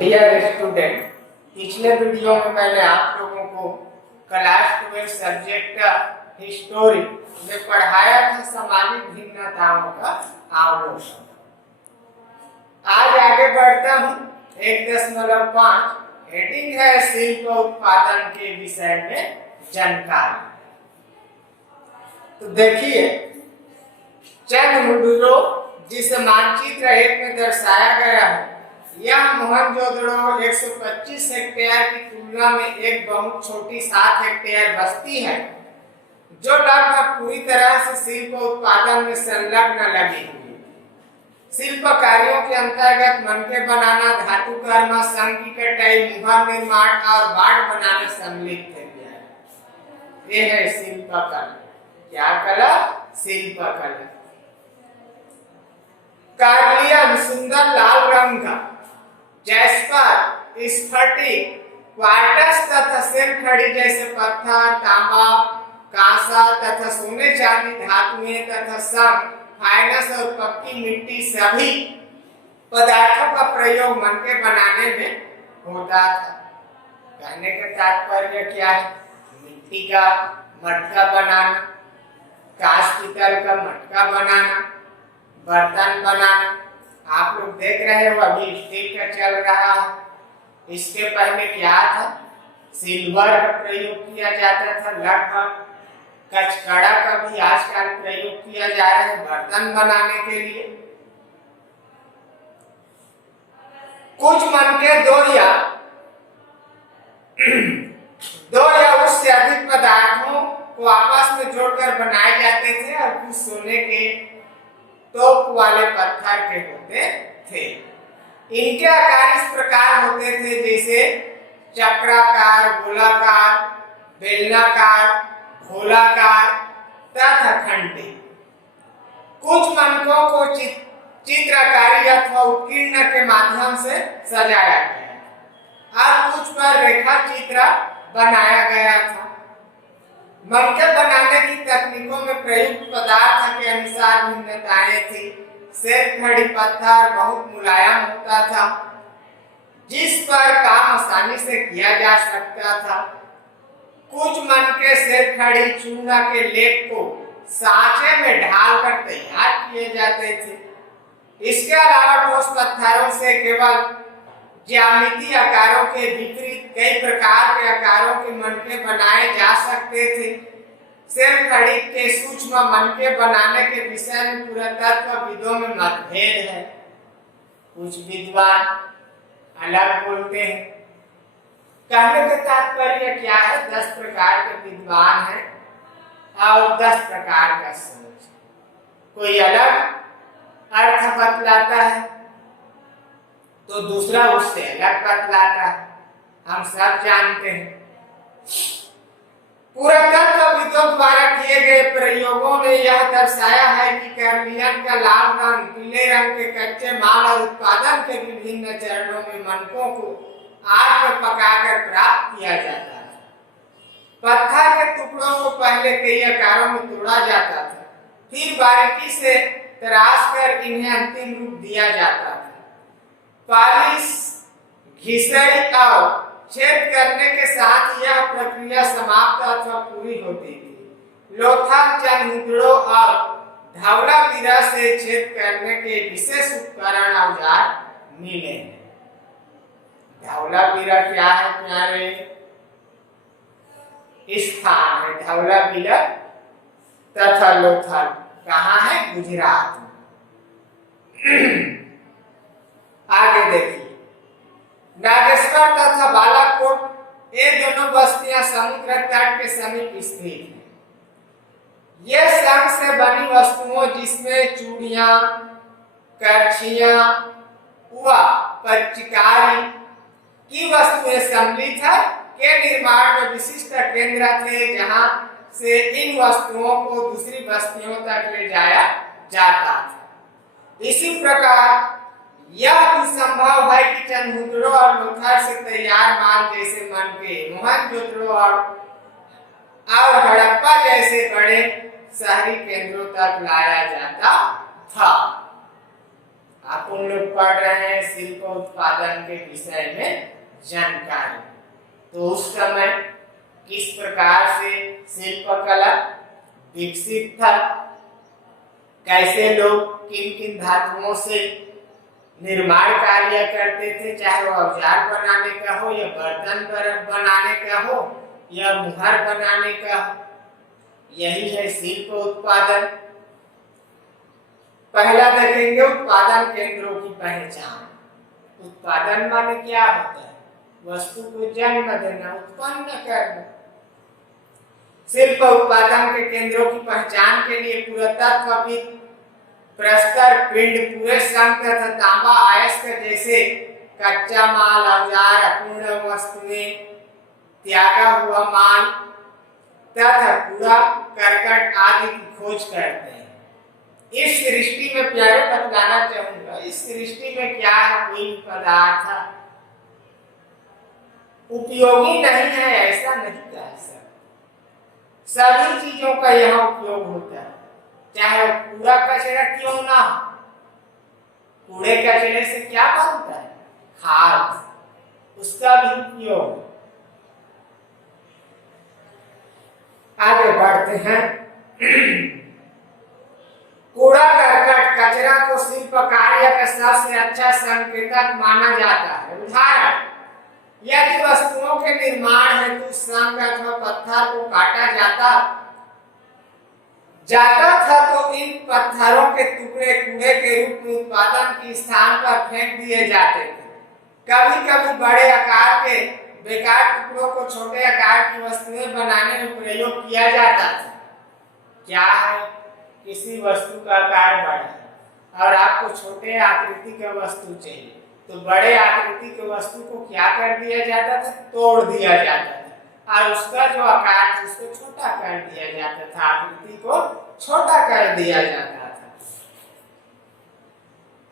Dear student, पिछले video में मैंने आप लोगों को क्लास 12 सब्जेक्ट हिस्टोरी में पढ़ाया था सामाजिक भिन्नताओं का अवलोकन। आज आगे बढ़ता हूँ। 1.5 हेडिंग है शिल्प उत्पादन के विषय में जानकारी। तो देखिए, चंद मुद्दों जिस मानचित्र 1 में दर्शाया गया है, यह मोहनजोदड़ो 125 हेक्टेयर की तुलना में एक बहुत छोटी 7 हेक्टेयर बस्ती है, जो लगभग पूरी तरह से शिल्प उत्पादन में संलग्न लगी हुई। शिल्प कार्यों के अंतर्गत मनके बनाना, धातु कर्म, शंख की कटाई, मुहर निर्माण और बाट बनाना सम्मिलित है। ये है शिल्प कला। क्या कला? शिल्प कला। कार्लियन सुंदर लाल रंग का, जैस्पर, स्फटिक, क्वार्टज तथा सिरखड़ी जैसे पत्थर, तांबा, कांसा तथा सोने चांदी धातुएं तथा शंख, फाइनस और पक्की मिट्टी सभी पदार्थों का प्रयोग मनके बनाने में होता था। कहने का तात्पर्य क्या है? मिट्टी का मटका बनाना, कांच पीतल का मटका बनाना, बर्तन बनाना। आप लोग देख रहे हो अभी स्टील का चल रहा है। इसके पहले क्या था? सिल्वर का प्रयोग किया जाता था। लगभग कचकड़ा का भी आजकल प्रयोग किया जा रहा है बर्तन बनाने के लिए। कुछ मनके दो या उससे अधिक पदार्थों को आपस में जोड़कर बनाए जाते थे और कुछ सोने के तोप वाले पत्थर के होते थे। इनके आकार इस प्रकार होते थे जैसे चक्राकार, गोलाकार, बेलनाकार, गोलाकार तथा खंडी। कुछ मनकों को चित्रकारी अथवा उत्कीर्ण के माध्यम से सजाया गया और कुछ पर रेखा चित्र बनाया गया था। मनके बनाने की तकनीकों में प्रयुक्त पदार्थ के अनुसार भिन्नताएं थी। सिरखड़ी पत्थर बहुत मुलायम होता था, जिस पर काम आसानी से किया जा सकता था। कुछ मनके सिरखड़ी चूना के लेप को सांचे में ढालकर तैयार किए जाते थे। इसके अलावा ठोस पत्थरों से केवल ज्यामितीय आकारों के विपरीत कई प्रकार के आकारों के मनके बनाए जा सकते थे। सिरखड़ी के सूक्ष्म मनके बनाने के विषय में पुरातत्वविदों में मतभेद है। कुछ विद्वान अलग बोलते हैं। कहने का तात्पर्य क्या है? 10 प्रकार के विद्वान हैं और 10 प्रकार का सोच। कोई अलग अर्थ बतलाता है तो दूसरा उससे अलग बतलाता है। हम सब जानते हैं। पुरातत्वविदों द्वारा किए गए प्रयोगों ने यह दर्शाया है कि कार्लियन का लाल रंग, पीले रंग के कच्चे माल और उत्पादन के विभिन्न चरणों में मनकों को आग में पकाकर प्राप्त किया जाता था। पत्थर के टुकड़ों को पहले कई आकारों में तोड़ा जाता था, फिर बारीकी से तराश कर इन्हें अंतिम रूप दिया जाता था। पालिश, घिसाई और छेद करने के साथ यह प्रक्रिया समाप्त अथवा पूरी होती थी। लोथल, चंदुड़ो और धवलावीरा से छेद करने के विशेष उपकरण औजार मिले हैं। धवलावीरा क्या है प्यारे? स्थान है धवलावीरा तथा लोथल। कहाँ है? गुजरात में। आगे देखिए, नागेश्वर तथा बालाकोट ये दोनों बस्तियां समुद्र तट के समीप स्थित हैं। ये शंख से बनी वस्तुओं जिसमें चूड़ियां, करछियां व पच्चकारी की वस्तुएं सम्मिलित है के निर्माण में विशिष्ट केंद्र थे, जहां से इन वस्तुओं को दूसरी बस्तियों तक ले जाया जाता था। इसी प्रकार यह भी संभव है कि चंदुड़ो और लोथल से तैयार माल जैसे मनके मोहनजोदड़ो और हड़प्पा जैसे बड़े शहरी केंद्रों तक लाया जाता था। अपन लोग पढ़ रहे हैं शिल्प उत्पादन के विषय में जानकारी। तो उस समय किस प्रकार से शिल्प कला विकसित था, कैसे लोग किन किन धातुओं से निर्माण कार्य करते थे, चाहे वो औजार बनाने का हो या बर्तन बनाने का हो या मुहर बनाने का हो, यही है शिल्प उत्पादन। पहला देखेंगे उत्पादन केंद्रों की पहचान। उत्पादन माने क्या होता है? वस्तु को जन्म देना, उत्पन्न करना। शिल्प उत्पादन के केंद्रों की पहचान के लिए पुरातत्वविद प्रस्तर पिंड पूरे शंख तथा तांबा अयस्क जैसे कच्चा माल, औजार, अपूर्ण वस्तुएं, त्यागा हुआ माल तथा पूरा करकट आदि की खोज करते हैं। इस सृष्टि में प्यारे बतलाना चाहूंगा, इस सृष्टि में क्या है, कोई पदार्थ उपयोगी नहीं है ऐसा नहीं कह सकते। सभी चीजों का यहाँ उपयोग होता है, चाहे पूरा कचरा क्यों ना हो। कूड़े कचरे से क्या बनता है? खाद, उसका भी उपयोग। आगे बढ़ते हैं। कूड़ा करकट कचरा को शिल्प कार्य का सबसे अच्छा संकेतक माना जाता है। उदाहरण, यदि वस्तुओं के निर्माण हेतु संग अथवा पत्थर को काटा जाता था तो इन पत्थरों के टुकड़े कूड़े के रूप में उत्पादन के स्थान पर फेंक दिए जाते थे। कभी कभी बड़े आकार के बेकार टुकड़ों को छोटे आकार की वस्तुएं बनाने में प्रयोग किया जाता था। क्या है, किसी वस्तु का आकार बड़ा है और आपको छोटे आकृति का वस्तु चाहिए, तो बड़े आकृति के वस्तु को क्या कर दिया जाता था? तोड़ दिया जाता था और उसका जो आकार था उसको छोटा कर दिया जाता था, आकृति को छोटा कर दिया जाता था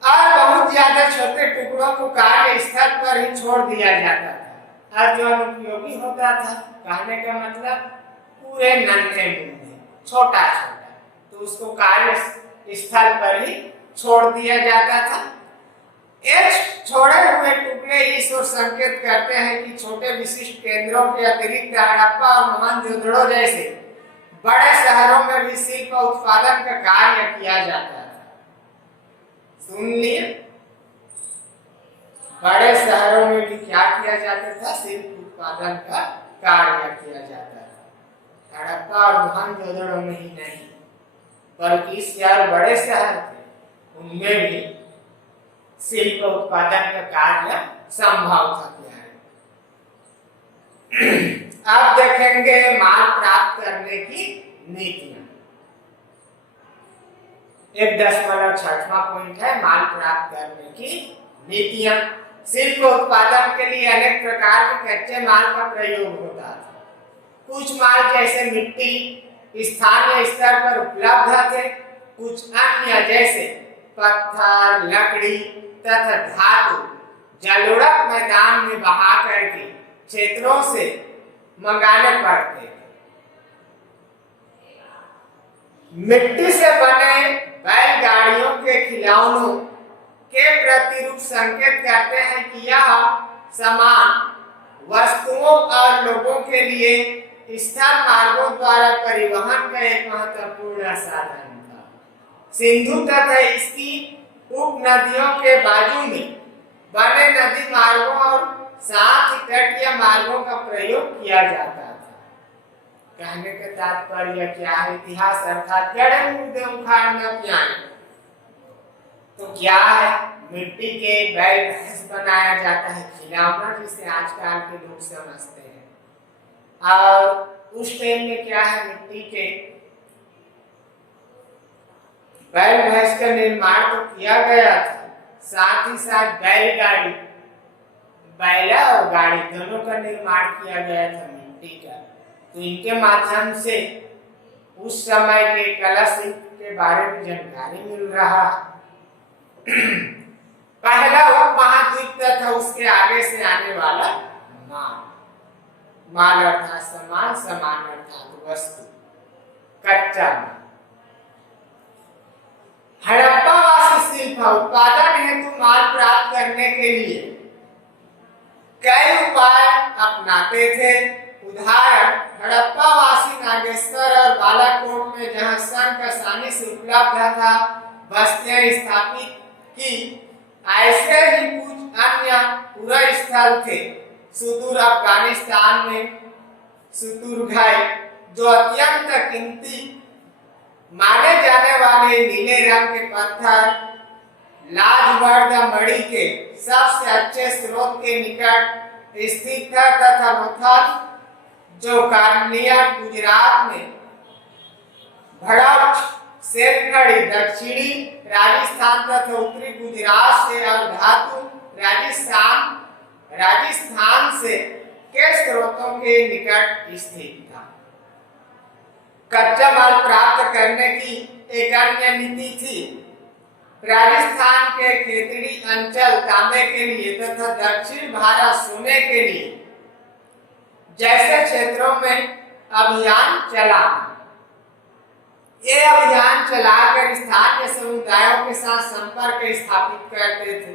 और बहुत ज्यादा छोटे टुकड़ों को कार्य स्थल पर ही छोड़ दिया जाता था। और जो अनुपयोगी होता था, कहने का मतलब पूरे नन्हे मुन्ने, छोटा छोटा, तो उसको कार्य स्थल पर ही छोड़ दिया जाता था। छोड़े हुए टुकड़े इस ओर संकेत करते हैं कि छोटे विशिष्ट केंद्रों के अतिरिक्त हड़प्पा और मोहनजोदड़ो जैसे बड़े शहरों में भी शिल्प उत्पादन का कार्य किया जाता था। सुन लिए, बड़े शहरों में भी क्या किया जाता था? शिल्प उत्पादन का कार्य किया जाता था। हड़प्पा और मोहनजोदड़ो में ही नहीं, बल्कि शहर बड़े शहर थे, उनमें भी शिल्प उत्पादन का कार्य संभव था। अब देखेंगे माल प्राप्त करने की नीतियां। 1.6वां पॉइंट है माल प्राप्त करने की नीतियां। शिल्प उत्पादन के लिए अनेक प्रकार के कच्चे माल का प्रयोग होता था। कुछ माल जैसे मिट्टी स्थानीय स्तर पर उपलब्ध थे, कुछ अन्य जैसे पत्थर, लकड़ी तथा धातु जलोढ़ मैदान में बहा करके क्षेत्रों से मंगाने पड़ते थे। मिट्टी से बने बैलगाड़ियों के खिलौनों के प्रतिरूप संकेत करते हैं कि यह सामान वस्तुओं और लोगों के लिए स्थल मार्गों द्वारा परिवहन का एक महत्वपूर्ण साधन था। सिंधु तथा इसकी उप नदियों के बाजू में बने नदी मार्गों और साथ ही तटीय मार्गों का प्रयोग किया जाता था। कहने का तात्पर्य क्या है? इतिहास अर्थात जड़े मुद्दे उखाड़ना ज्ञान। तो क्या है? मिट्टी के बैल भैंस बनाया जाता है, खिलौना जिसे आजकल के लोग समझते हैं। और उस टाइम में क्या है, मिट्टी के बैल भैंस का निर्माण तो किया गया था, साथ ही साथ बैलगाड़ी, बैला और गाड़ी दोनों का निर्माण किया गया था मिट्टी का। तो इनके माध्यम से उस समय के कला शिल्प के बारे में जानकारी मिल रहा है। पहला उपमहाद्वीप तथा उसके आगे से आने वाला माल अर्थात सामान, सामान अर्थात वस्तु, कच्चा माल। हड़प्पावासी शिल्प उत्पादन हेतु माल प्राप्त करने के लिए कई उपाय अपनाते थे। उदाहरण, हड़प्पावासी नागेश्वर और बालाकोट में जहां शंख आसानी से उपलब्ध था, बस्तियां स्थापित की। ऐसे ही कुछ अन्य पूरा स्थल थे सुदूर अफगानिस्तान में सुतुरघाई, जो अत्यंत कीमती माने जाने वाले नीले रंग के पत्थर लाजवर्द मणि के सबसे अच्छे स्रोत के निकट स्थित था, तथा लोथल जो कार्निया गुजरात में, भड़क शेरखड़ी दक्षिणी राजस्थान तथा उत्तरी गुजरात से और धातु राजस्थान से के स्रोतों के निकट स्थित था। कच्चा माल प्राप्त करने की एक अन्य नीति थी। राजस्थान के खेतड़ी अंचल तांबे के लिए तथा दक्षिण भारत सोने के लिए जैसे क्षेत्रों में अभियान चलाना। ये अभियान चलाकर स्थानीय समुदायों के साथ संपर्क स्थापित करते थे।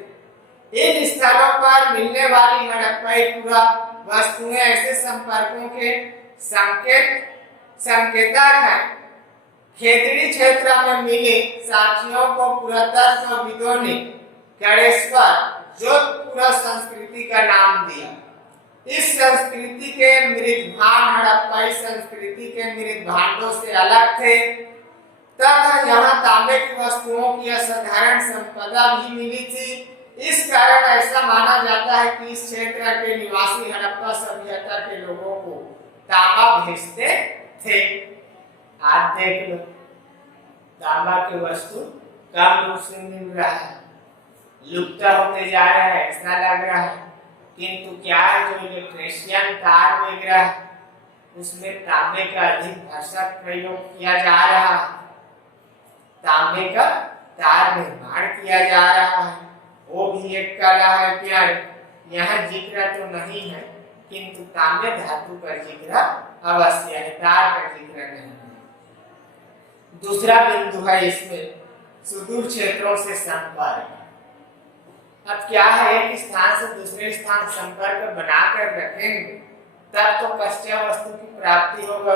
इन स्थलों पर मिलने वाली हड़प्पाई पुरा वस्तुएं ऐसे संपर्कों के संकेतक हैं। खेतड़ी क्षेत्र में मिले साक्ष्यों को पुरातत्वविदों ने गणेश्वर जोधपुर संस्कृति का नाम दिया। इस संस्कृति के मृदभांड हड़प्पाई संस्कृति के मृदभांडों से अलग थे, तथा यहाँ तांबे की वस्तुओं की असाधारण संपदा भी मिली थी। इस कारण ऐसा माना जाता है कि इस क्षेत्र के निवासी हड़प्पा सभ्यता के लोगों को तांबा भेजते थे। आज देख लो, तांबा की वस्तु कम रूप से मिल रहा है, लुप्त होते जा रहा है ऐसा लग रहा है। किंतु क्या है, जो इलेक्ट्रीशियन तार वगैरह है उसमें तांबे का अधिक भरसक प्रयोग किया जा रहा है। तांबे का तार निर्माण किया जा रहा है, वो भी एक कला है प्यारे। यहाँ जिक्र तो नहीं है, किंतु तांबे धातु का जिक्र अवश्य है, तार का जिक्र नहीं है। दूसरा बिंदु है इसमें सुदूर क्षेत्रों से संपर्क। अब क्या है, एक स्थान से दूसरे स्थान संपर्क बनाकर रखेंगे तब तो कच्चा वस्तु की प्राप्ति होगा।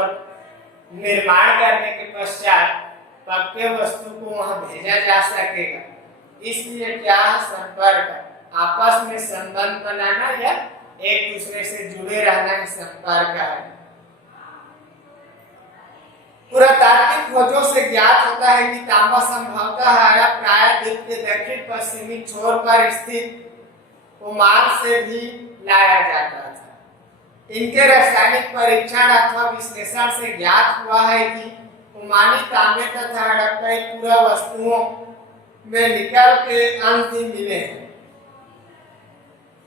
निर्माण करने के पश्चात पक्के वस्तु को वहां भेजा जा सकेगा। इसलिए क्या है, संपर्क आपस में संबंध बनाना या एक दूसरे से जुड़े रहना ही संपर्क है। पुरातात्विक खोजों से ज्ञात होता है कि तांबा संभवतः प्राय द्वीप के दक्षिण पश्चिमी छोर पर स्थित ओमान से भी लाया जाता था। इनके रासायनिक परीक्षण अथवा विश्लेषण से ज्ञात हुआ है कि ओमानी तांबे तथा हड़प्पाई पूरा वस्तुओं में निकल के अंश भी मिले हैं,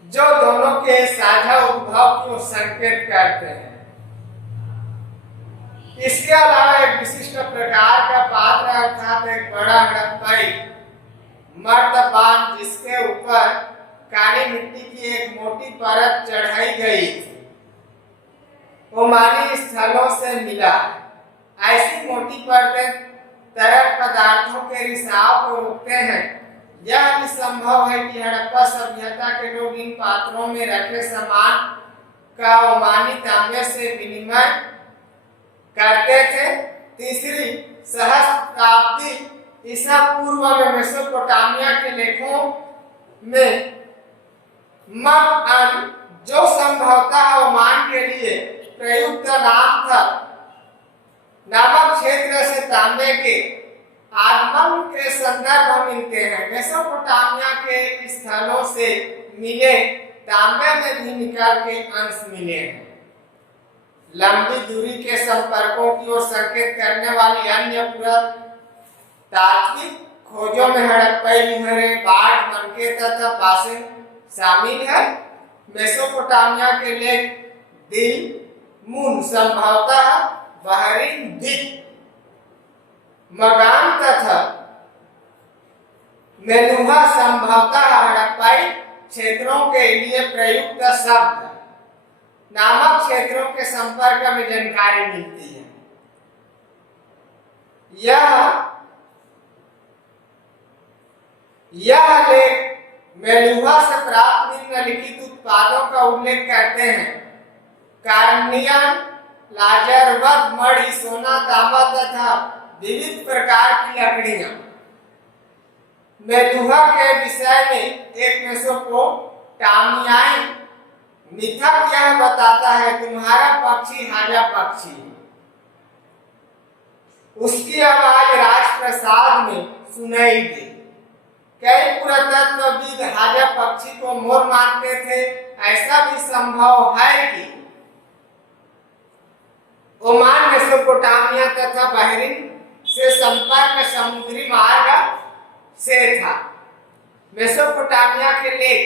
जो दोनों के साझा उद्भव को संकेत करते हैं। इसके अलावा एक विशिष्ट प्रकार का पात्र अर्थात एक बड़ा हड़प्पाई मर्तबान, जिसके ऊपर काली मिट्टी की एक मोटी परत चढ़ाई गई थी, ओमानी स्थलों से मिला। ऐसी मोटी परतें तरल पदार्थों के रिसाव को रोकते हैं। यह भी संभव है कि हड़प्पा सभ्यता के लोग इन पात्रों में रखे सामान का ओमानी तांबे से विनिमय करते थे। तीसरी सहस्त्राब्दी ईसा पूर्व में मेसोपोटामिया के लेखों में मकअन, जो संभवतः ओमान के लिए प्रयुक्त नाम था, नामक क्षेत्र से तांबे के आगमन के संदर्भ मिलते हैं। मेसोपोटामिया के स्थलों से मिले तांबे में भी निकाल के अंश मिले हैं। लंबी दूरी के संपर्कों की ओर संकेत करने वाली अन्य पुरातात्विक खोजों में हड़प्पाई लुहरे, बाट, मनके तथा पासिंग शामिल है। मेसोपोटामिया के लेख दिल मून संभवतः बहरीन द्वीप, मगान तथा मेनुहा संभवतः हड़प्पाई क्षेत्रों के लिए प्रयुक्त शब्द नामक क्षेत्रों के संपर्क में जानकारी मिलती है। यह यह लेख मेलुहा से प्राप्त निम्नलिखित उत्पादों का उल्लेख करते हैं: कार्नियन, लाजरवत, मणि, सोना, तांबा तथा विविध प्रकार की लकड़ियां। मेलुहा के विषय में एक मेसोपोटामियाई मिथक यह बताता है तुम्हारा पक्षी हाजा पक्षी। उसकी आवाज राजप्रसाद में सुनाई दी। कई पुरातत्वविद हाजा पक्षी को मोर मानते थे। ऐसा भी संभव है कि ओमान, मेसोपोटामिया तथा बहरीन से संपर्क समुद्री मार्ग से था। मेसोपोटामिया के लेख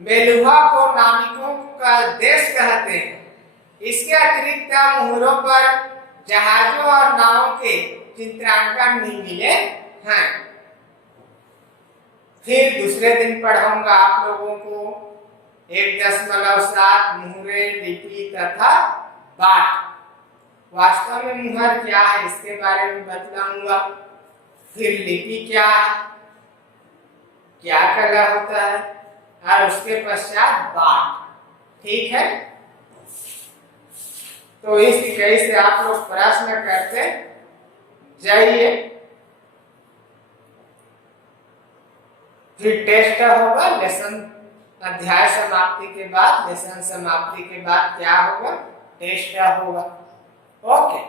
मेलुहा को नाविकों का देश कहते हैं। इसके अतिरिक्त मोहरों पर जहाजों और नावों के चित्रांकन भी मिले हैं। फिर दूसरे दिन पढ़ाऊंगा आप लोगों को 1.7 मुहरे, लिपि तथा बाट। वास्तव में मुहर क्या है इसके बारे में बतलाऊंगा। फिर लिपि क्या है, क्या कला होता है, और उसके पश्चात बाट। ठीक है, तो इस इकाई से आप लोग प्रश्न करते जाइए। फिर टेस्ट होगा लेसन, अध्याय समाप्ति के बाद, लेसन समाप्ति के बाद क्या होगा, टेस्ट होगा। ओके।